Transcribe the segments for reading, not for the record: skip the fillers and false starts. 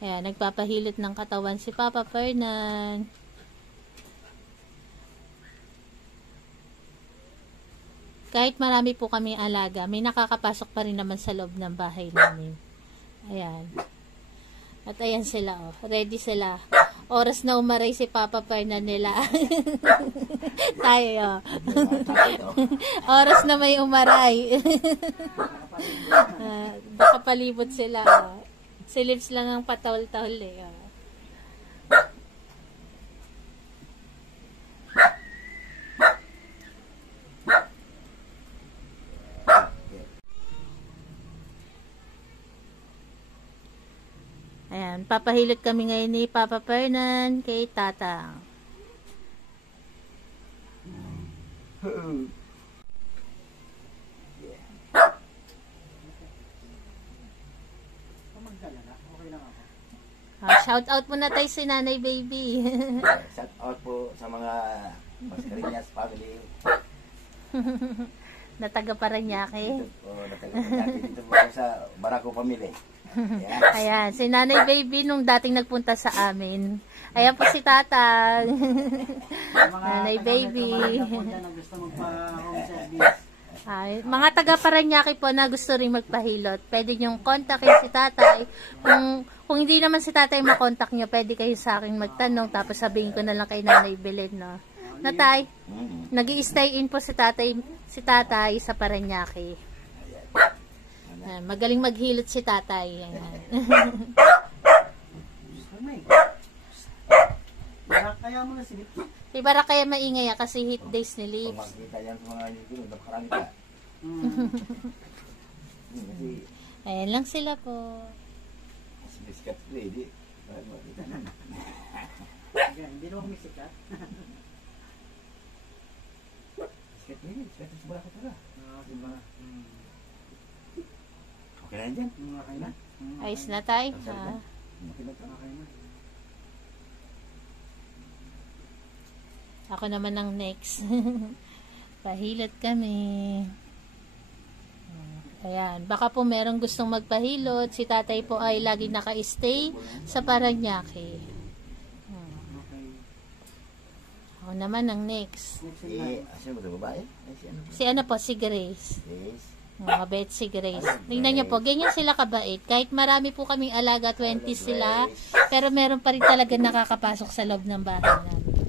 Ayan, nagpapahilot ng katawan si Papa Fernan. Kahit marami po kami alaga, may nakakapasok pa rin naman sa loob ng bahay namin. Ayan. At ayan sila, oh. Ready sila. Oras na umaray si Papa Fernan nila. Tayo, oh. Oras na may umaray. Nakapalibot sila, oh. Si Lips lang ang patawal-tawal, eh, oh. Ayan, papahilot kami ngayon ni Papa Fernan kay Tatang. Shout out muna tayo si Nanay Baby. Shout out po sa mga Mascareñas family. Na taga Parañaque. Nataga Parañaque dito po sa Barako family. Yes. Ayan, si Nanay Baby nung dating nagpunta sa amin. Ayan po si Tatang. Nanay Baby. Ay, mga taga Parañaque po na gusto rin magpahilot, pwede niyong kontakin si Tatay. Kung hindi naman si Tatay makontak niyo, pwede kayo sa akin magtanong, tapos sabihin ko na lang kay Nanay Belen, no? Natay, nag-i-stay in po si Tatay sa Parañaque. Magaling maghilot si Tatay. Kaya mo na si Lips. Ibara kaya maingay kasi hit days ni Lips. Kung makikita yan sa mga YouTube, napakarami ka. Ayan lang sila po. Sikat ready. Hindi naman kami sikat. Sikat ready. Sikat sa Barako talaga. Diba? Okay na yan dyan. Okay na? Ayos na tayo. Okay na ito. Okay na. Ako naman ang next. Pahilot kami. Ayan. Baka po merong gustong magpahilot. Si Tatay po ay lagi naka-stay sa Parañaque. Okay. Ako naman ang next. Asan mo ito babae? Si ano po? Si Grace. Yes. Mga Betsy Grace. Tingnan niyo po, ganyan sila kabait. Kahit marami po kaming alaga, 20 sila, pero meron pa rin talaga nakakapasok sa loob ng bahay namin.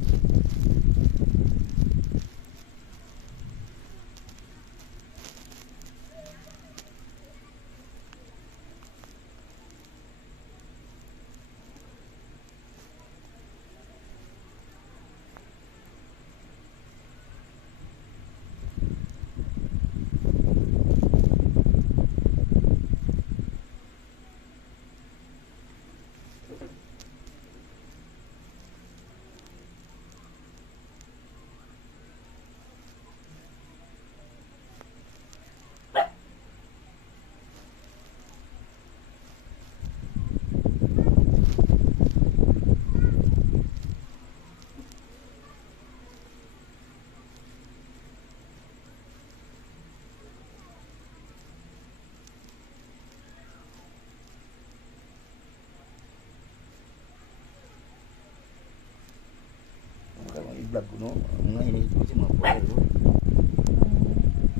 I-vlog ko, no? Mga hinihit ko si mga power ko.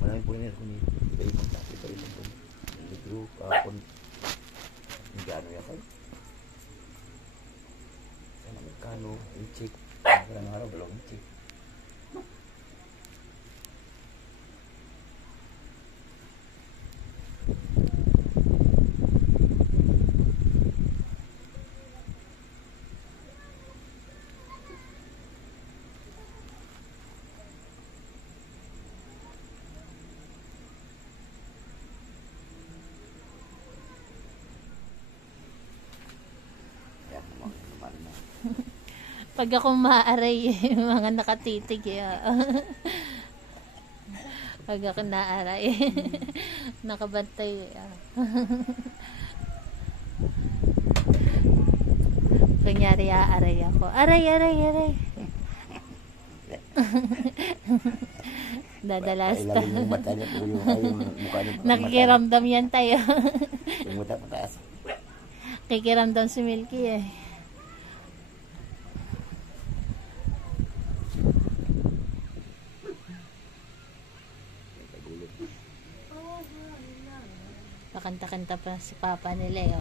Maraming power ko ni iba-ibang dati, iba-ibang ko. Litro, kahapon. Hindi ano yan kayo. Kaya na magkano, i-check. Kaya ng araw, dalawang i-check. Pag ako maaray, mga nakatitig. Pag ako naaray, nakabantay. Kunyari, aaray ako. Aray, aray, aray. Dadalas ta. Nakikiramdam yan tayo. Yung mata pataas. Kikiramdam si Milky eh. Pakanta-kanta pa si Papa ni Leo.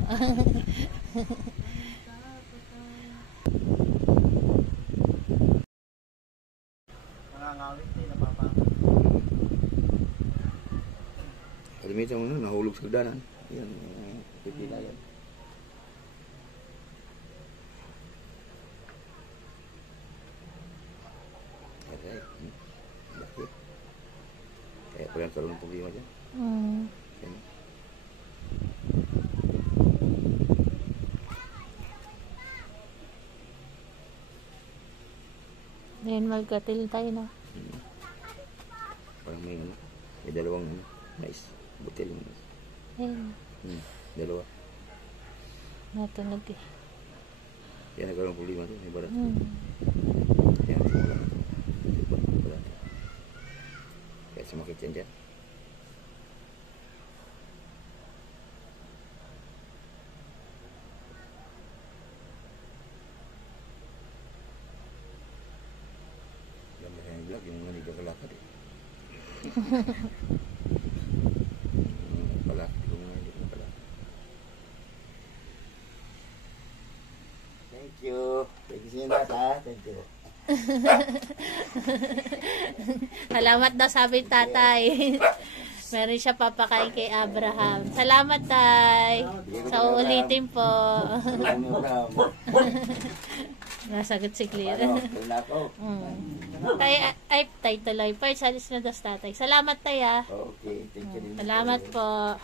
Nangangawit, hindi napapakot. Kalimitan mo na, nahulog sa danan. Yan, pipila yan. Alright. Bakit? Kaya pala ang karoon ng problema dyan. Yan. Ngayon magkatil tayo na. Parang may dalawang mais. Butil mo. Ayun. Dalawa. Natunog eh. Kaya nagkaroon ng problema doon. May barat. Kaya nagsimula ito. Barat. Kaya sumakit yan dyan. Ganda kaya yung vlog. Yung mga nagkakalakad eh. Palakad ko mga hindi ko palakad. Thank you. Thank you sa ha. Thank you. Salamat daw sabi tatay. Meron siya papakain kay Abraham. Salamat tay. Sa uulitin po. Nasagot si Claire. Wala ako. Tay, tay tuloy. First, alis na daw si tatay. Salamat tay ah. Okay. Thank you. Salamat po.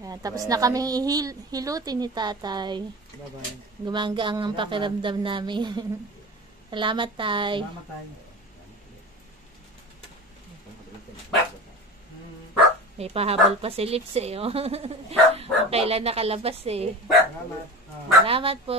Ayan, tapos na kaming hilutin ni tatay. Bye-bye. Gumangga ang pakiramdam namin. Salamat tay. Salamat tayo. May pahabol pa si Lips eh. Oh. Kung kailan nakalabas eh. Salamat. Salamat po.